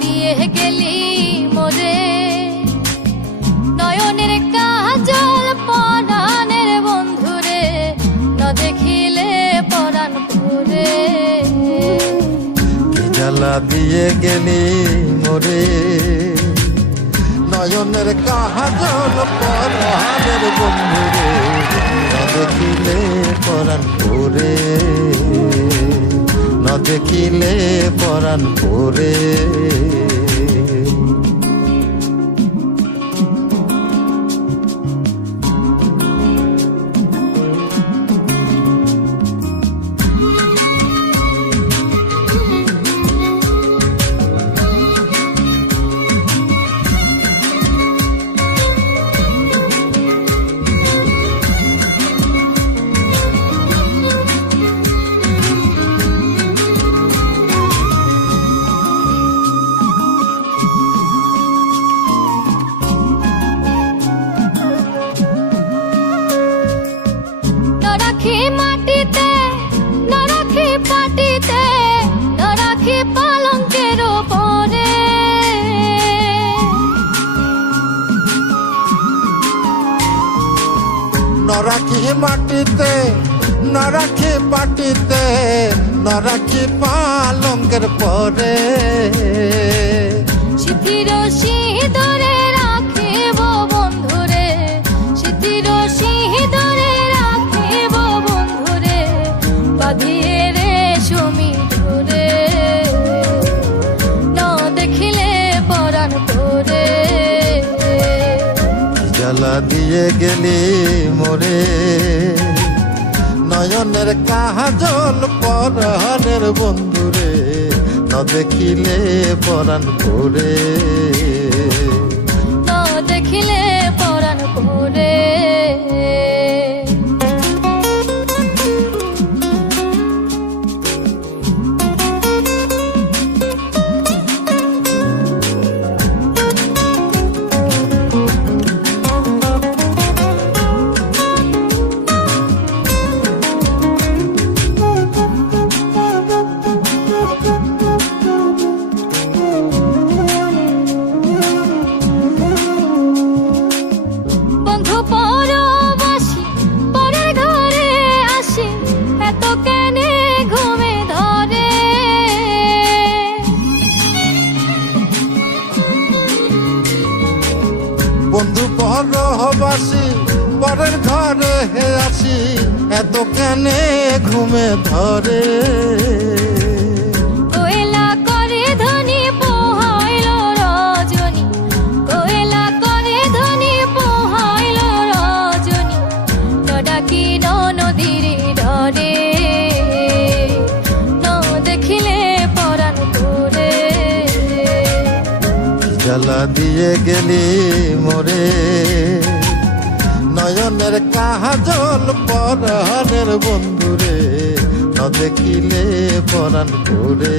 দিয়ে গেলি মোরে। নয়নের কাজল পরাণের বন্ধুরে, ন দেখিলে পরাণ পুরে কি জ্বালা দিয়ে গেলি মোরে? নয়নের কাহাজল পরাণের বন্ধুরে, ন দেখিলে পরাণ দেখিলে পরাণ পরে মাটিতে ন রাখি পাটিতে ন রাখি পালঙ্কের ওপরে নরাখি মাটিতে নরাখি পাটিতে নরাখি পালঙ্কের পরে সিথির সিঁদরে দিয়ে গেলি মোরে। নয়নের কাহাজল পরাণের বন্ধুরে, ন দেখিলে পরাণ করে ন দেখিলে পরাণ করে বন্ধু বরের ঘরে আছি। এত কেনে ঘুমে ধরে। জ্বালা দিয়ে গেলি মোরে। নয়নের কাহাজল পরাণের বন্ধুরে ন দেখিলে পরাণ করে।